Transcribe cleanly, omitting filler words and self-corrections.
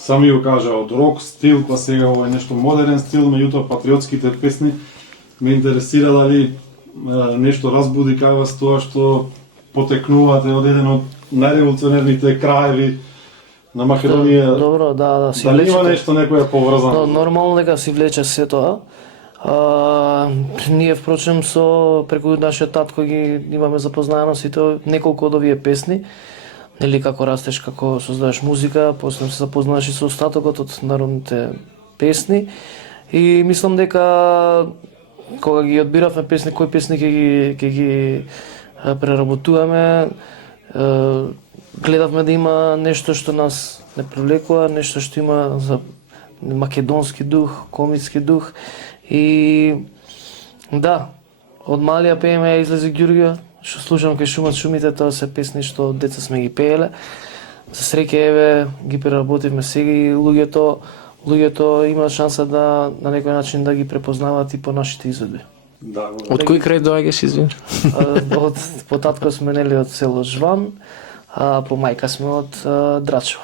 сами го кажа, од рок стил, па сега ова е нешто модерен стил, меѓутоа патриотските песни ме интересира дали нешто разбуди кај вас тоа што потекнувате од еден од најреволуционерните краеви на Македонија. Добро, да, си Дали има влечете. нешто некоја поврзано? Нормално дека си влече се тоа. Ние впрочем преку нашиот татко ги имаме запознаност и тоа неколку од овие песни. Нели како растеш, како создаваш музика, после се запознаваш и со остатокот од народните песни. И мислам дека кога ги одбиравме песни, кои песни ќе ги преработуваме, гледавме да има нешто што нас не привлекува, нешто што има за македонски дух, комитски дух. И да, од малија пееме ја излезе Ѓурѓа, што слушам кај шумат шумите, тоа се песни што деца сме ги пееле. За среќа еве ги преработивме сега и луѓето имаат шанса да на некој начин да ги препознаваат и по нашите изведби. Да, Од кој крај доаѓаш, извини? По татко сме нели од село Жван, а по мајка сме од Драчево.